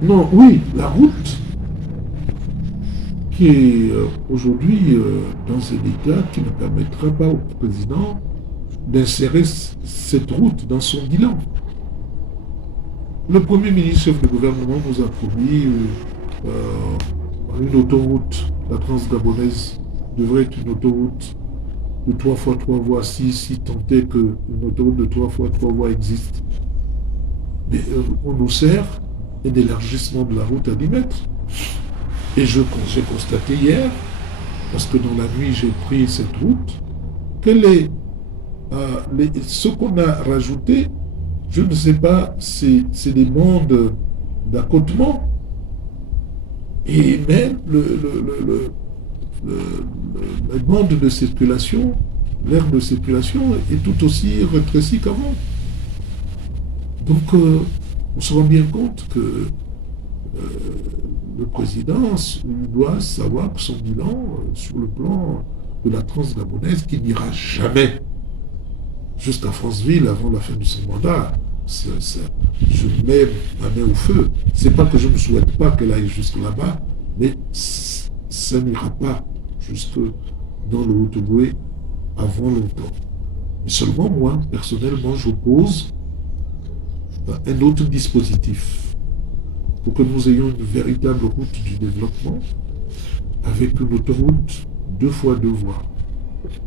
Non, oui, la route qui est aujourd'hui dans un état qui ne permettra pas au président d'insérer cette route dans son bilan. Le Premier ministre, chef de gouvernement, nous a promis une autoroute. La Transgabonaise devrait être une autoroute de 3 fois 3 voies, si tant est qu'une autoroute de 3 fois 3 voies existe. Mais on nous sert un élargissement de la route à 10 mètres. Et j'ai constaté hier, parce que dans la nuit j'ai pris cette route, que ce qu'on a rajouté, je ne sais pas, c'est des bandes d'accotement. Et même la bande de circulation, l'aire de circulation est tout aussi rétrécie qu'avant. Donc on se rend bien compte que le président doit savoir que son bilan sur le plan de la transgabonaise, qui n'ira jamais jusqu'à Franceville avant la fin de son mandat. Je mets ma main au feu. C'est pas que je ne souhaite pas qu'elle aille jusque là-bas, mais ça n'ira pas jusque dans le Haut-Ogooué avant longtemps. Mais seulement moi, personnellement, j'oppose un autre dispositif pour que nous ayons une véritable route du développement avec une autoroute 2 fois 2 voies.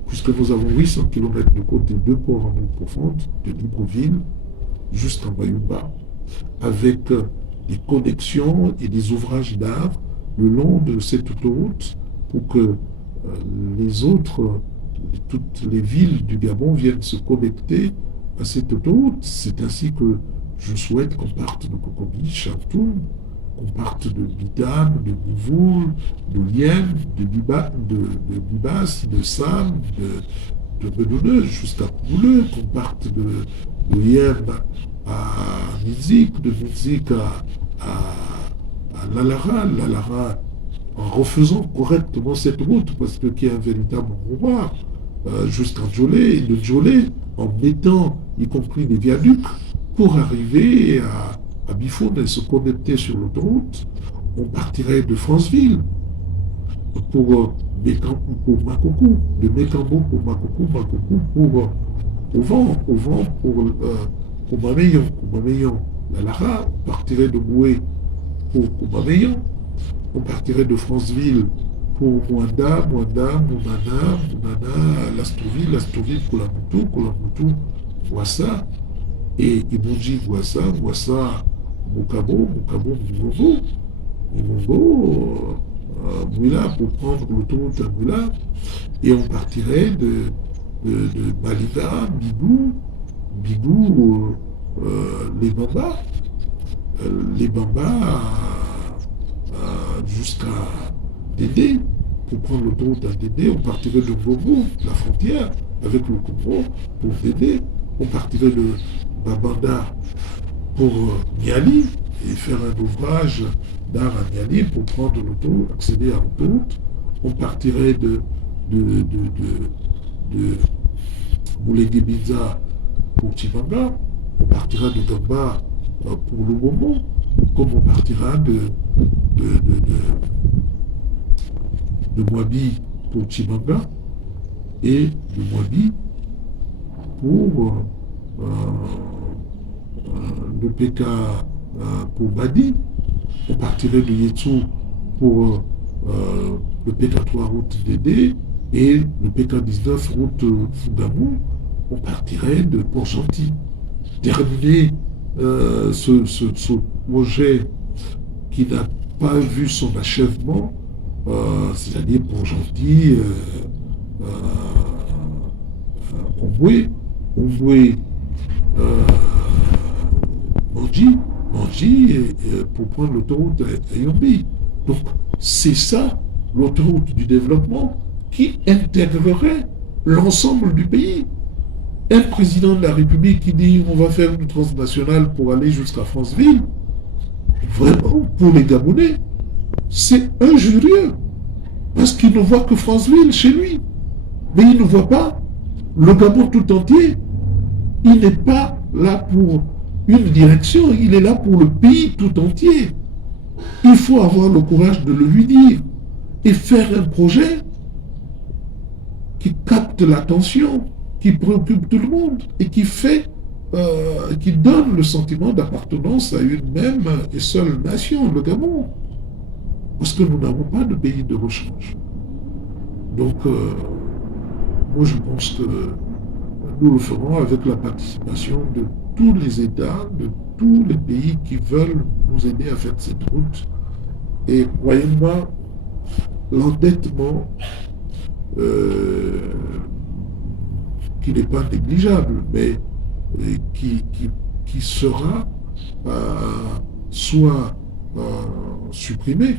Puisque nous avons 800 km de côte et 2 ports en eau profonde, de Libreville jusqu'en Bayumba, avec des connexions et des ouvrages d'art le long de cette autoroute pour que toutes les villes du Gabon viennent se connecter à cette autoroute. C'est ainsi que je souhaite qu'on parte de Kokobi, Chartoum, qu'on parte de Bidam, de Nivoul, de Liem, de Bibas, de Sam, de Bedouneux jusqu'à Kouleux, qu'on parte de Liem à Nizik, de Nizik à Lalara, en refaisant correctement cette route, parce que qui est un véritable miroir, jusqu'à Djolé, et de Djolé, en mettant y compris les viaducs, pour arriver à Bifoun et se connecter sur l'autoroute. On partirait de Franceville pour Makoko, de Mekambo pour Makoko, Makoko pour au vent pour Mameyon, la Lara. On partirait de Boué pour Mameyon, on partirait de Franceville pour Mwanda, Mounana, Lastouville, Koulamoutou, Ouassa, et Ibunji, Ouassa, Mokabo, Mouila, pour prendre l'autoroute à Moula, et on partirait de Malika, Bigou, les Bambas jusqu'à Dédé. Pour prendre l'autoroute à Dédé, on partirait de Bobo, la frontière, avec le Congo, pour Dédé. On partirait de Babanda pour Niali, et faire un ouvrage d'art à Niali pour prendre l'auto, accéder à l'autoroute. On partirait de Boulégué-Binza pour Chibanga. On partira de Gamba pour Lubomo, comme on partira de Mwabi pour Chibanga et de Mwabi pour le PK pour Badi. On partirait de Yetsu pour le PK3 route Dédé et le PK19 route Fugamou. On partirait de Port-Gentil. Terminer ce projet qui n'a pas vu son achèvement, c'est-à-dire Port-Gentil, Omboué, Manji, pour prendre l'autoroute à Yombi. Donc, c'est ça, l'autoroute du développement, qui intégrerait l'ensemble du pays. Un président de la République qui dit on va faire une transnationale pour aller jusqu'à Franceville, vraiment, pour les Gabonais, c'est injurieux. Parce qu'il ne voit que Franceville chez lui. Mais il ne voit pas le Gabon tout entier. Il n'est pas là pour une direction, il est là pour le pays tout entier. Il faut avoir le courage de le lui dire et faire un projet qui capte l'attention, qui préoccupe tout le monde et qui donne le sentiment d'appartenance à une même et seule nation, le Gabon. Parce que nous n'avons pas de pays de rechange. Donc, moi je pense que nous le ferons avec la participation de tous les États, de tous les pays qui veulent nous aider à faire cette route. Et croyez-moi, l'endettement qui n'est pas négligeable, mais qui sera soit supprimé,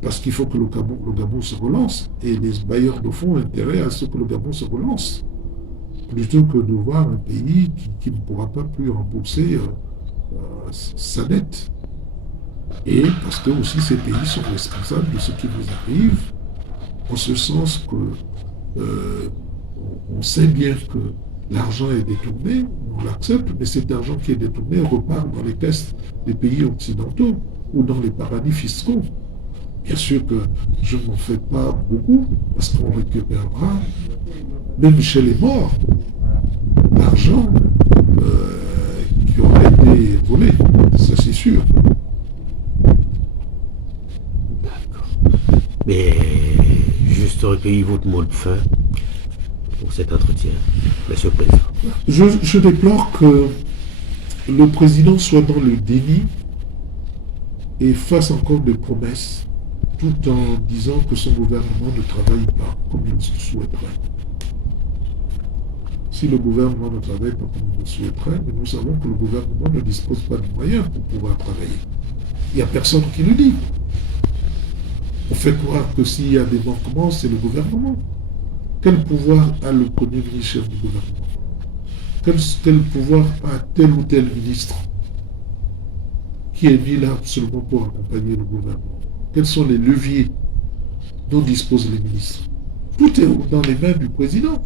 parce qu'il faut que le Gabon se relance, et les bailleurs de fonds ont intérêt à ce que le Gabon se relance, plutôt que de voir un pays qui ne pourra pas plus rembourser sa dette. Et parce que aussi ces pays sont responsables de ce qui nous arrive, en ce sens que on sait bien que l'argent est détourné, on l'accepte, mais cet argent qui est détourné repart dans les caisses des pays occidentaux ou dans les paradis fiscaux. Bien sûr que je n'en fais pas beaucoup, parce qu'on récupérera, même chez les morts, l'argent qui aura été volé, ça c'est sûr. Mais juste recueillir votre mot de fin pour cet entretien, Monsieur le Président. Je déplore que le président soit dans le déni et fasse encore des promesses, tout en disant que son gouvernement ne travaille pas comme il le souhaiterait. Si le gouvernement ne travaille pas comme il le souhaiterait, mais nous savons que le gouvernement ne dispose pas de moyens pour pouvoir travailler. Il n'y a personne qui le dit. On fait croire que s'il y a des manquements, c'est le gouvernement. Quel pouvoir a le premier ministre chef du gouvernement? Quel pouvoir a tel ou tel ministre qui est mis là seulement pour accompagner le gouvernement? Quels sont les leviers dont disposent les ministres? Tout est dans les mains du président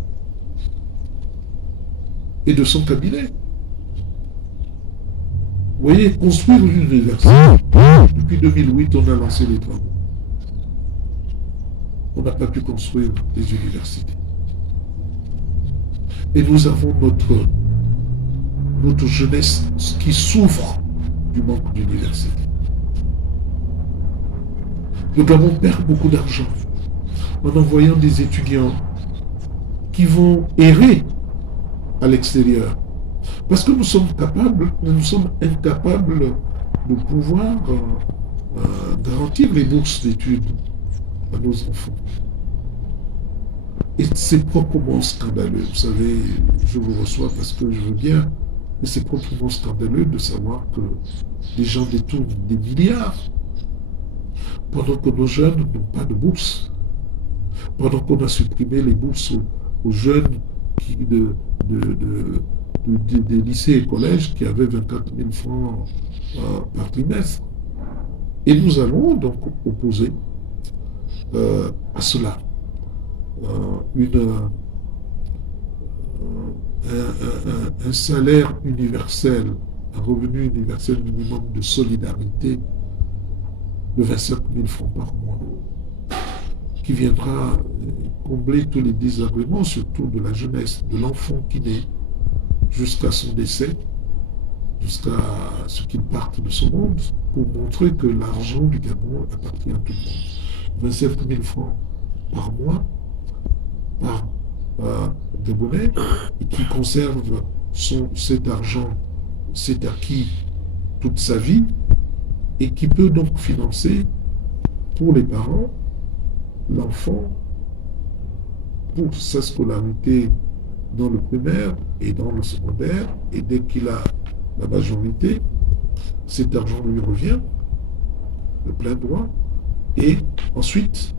et de son cabinet. Vous voyez, construire une université, depuis 2008, on a lancé les travaux. On n'a pas pu construire des universités. Et nous avons notre jeunesse qui souffre du manque d'université. Le Gabon perd beaucoup d'argent en envoyant des étudiants qui vont errer à l'extérieur. Parce que nous sommes incapables de pouvoir garantir les bourses d'études à nos enfants. Et c'est proprement scandaleux. Vous savez, je vous reçois parce que je veux bien, mais c'est proprement scandaleux de savoir que des gens détournent des milliards pendant que nos jeunes n'ont pas de bourse. Pendant qu'on a supprimé les bourses aux jeunes des lycées et collèges qui avaient 24 000 francs par trimestre. Et nous allons donc opposer à cela un salaire universel, un revenu universel minimum de solidarité de 25 000 francs par mois, qui viendra combler tous les désagréments, surtout de la jeunesse, de l'enfant qui naît jusqu'à son décès, jusqu'à ce qu'il parte de ce monde, pour montrer que l'argent du Gabon appartient à tout le monde. 27 000 francs par mois, par Gabonais, et qui conserve cet argent, cet acquis toute sa vie, et qui peut donc financer pour les parents l'enfant pour sa scolarité dans le primaire et dans le secondaire, et dès qu'il a la majorité, cet argent lui revient de plein droit, et ensuite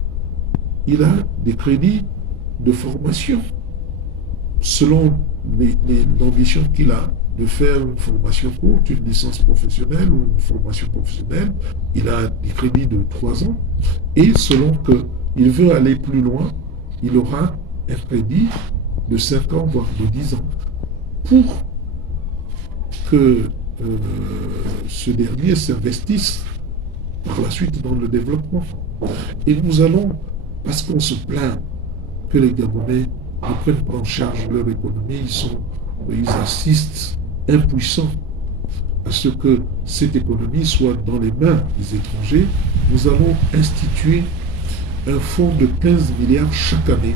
il a des crédits de formation selon l'ambition qu'il a de faire une formation courte, une licence professionnelle ou une formation professionnelle. Il a des crédits de 3 ans, et selon qu'il veut aller plus loin, il aura un crédit de 5 ans, voire de 10 ans, pour que ce dernier s'investisse par la suite dans le développement. Et nous allons, parce qu'on se plaint que les Gabonais ne prennent pas en charge leur économie, ils assistent impuissants à ce que cette économie soit dans les mains des étrangers. Nous allons instituer un fonds de 15 milliards chaque année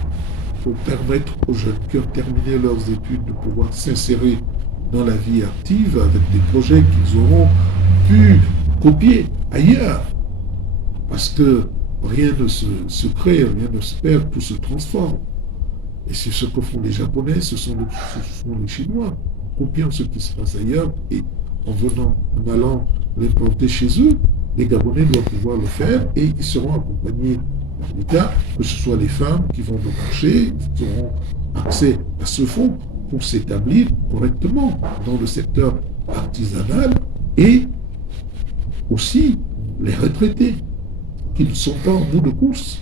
pour permettre aux jeunes qui ont terminé leurs études de pouvoir s'insérer dans la vie active avec des projets qu'ils auront pu copier ailleurs. Parce que rien ne se crée, rien ne se perd, tout se transforme. Et c'est ce que font les Japonais, ce sont les Chinois, en copiant ce qui se passe ailleurs et en allant l'implanter chez eux. Les Gabonais doivent pouvoir le faire et ils seront accompagnés par l'État, que ce soit les femmes qui vont au marché, qui auront accès à ce fonds pour s'établir correctement dans le secteur artisanal, et aussi les retraités qui ne sont pas en bout de course,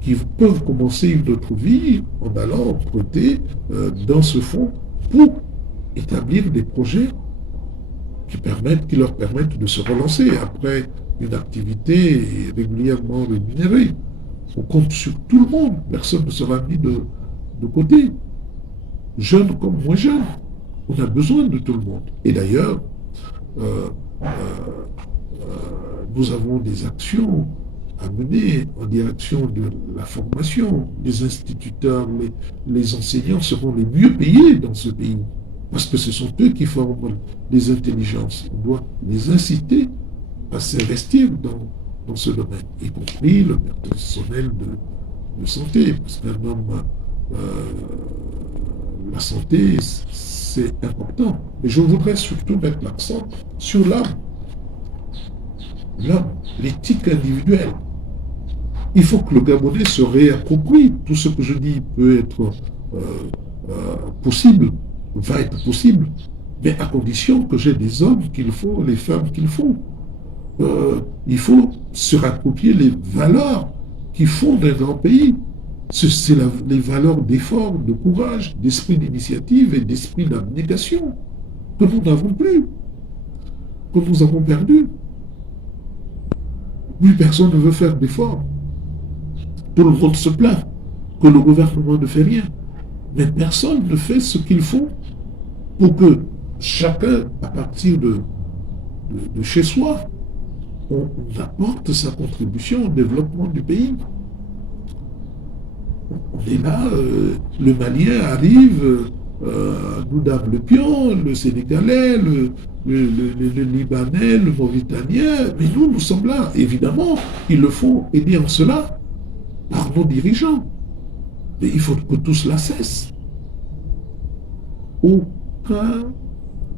qui peuvent commencer une autre vie en allant emprunter dans ce fonds pour établir des projets qui leur permettent de se relancer après une activité régulièrement rémunérée. On compte sur tout le monde, personne ne sera mis de côté, jeunes comme moins jeunes. On a besoin de tout le monde. Et d'ailleurs, nous avons des actions à mener en direction de la formation. Les instituteurs, les enseignants seront les mieux payés dans ce pays, parce que ce sont eux qui forment les intelligences. On doit les inciter à s'investir dans ce domaine, y compris le personnel de santé, parce qu'un homme, la santé, c'est important. Mais je voudrais surtout mettre l'accent sur l'âme, l'éthique individuelle. Il faut que le Gabonais se réapproprie. Tout ce que je dis peut être possible, va être possible, mais à condition que j'ai des hommes qu'il faut, les femmes qu'il faut. Il faut se réapproprier les valeurs qui font d'un grand pays. C'est les valeurs d'effort, de courage, d'esprit d'initiative et d'esprit d'abnégation que nous n'avons plus, que nous avons perdu. Plus personne ne veut faire d'efforts. Tout le monde se plaint que le gouvernement ne fait rien. Mais personne ne fait ce qu'il faut pour que chacun, à partir de chez soi, on apporte sa contribution au développement du pays. On est là, le Malien arrive, nous donne le pion, le Sénégalais, le Libanais, le Mauritanien, mais nous sommes là. Évidemment, il le faut aider en cela par nos dirigeants. Mais il faut que tout cela cesse. Aucun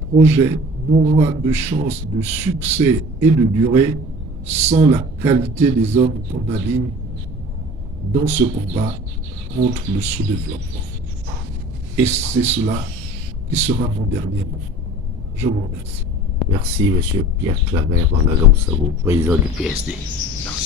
projet n'aura de chance de succès et de durée sans la qualité des hommes qu'on aligne dans ce combat contre le sous-développement. Et c'est cela qui sera mon dernier mot. Je vous remercie. Merci, M. Pierre Claver Bangagamsabo, président du PSD. Merci.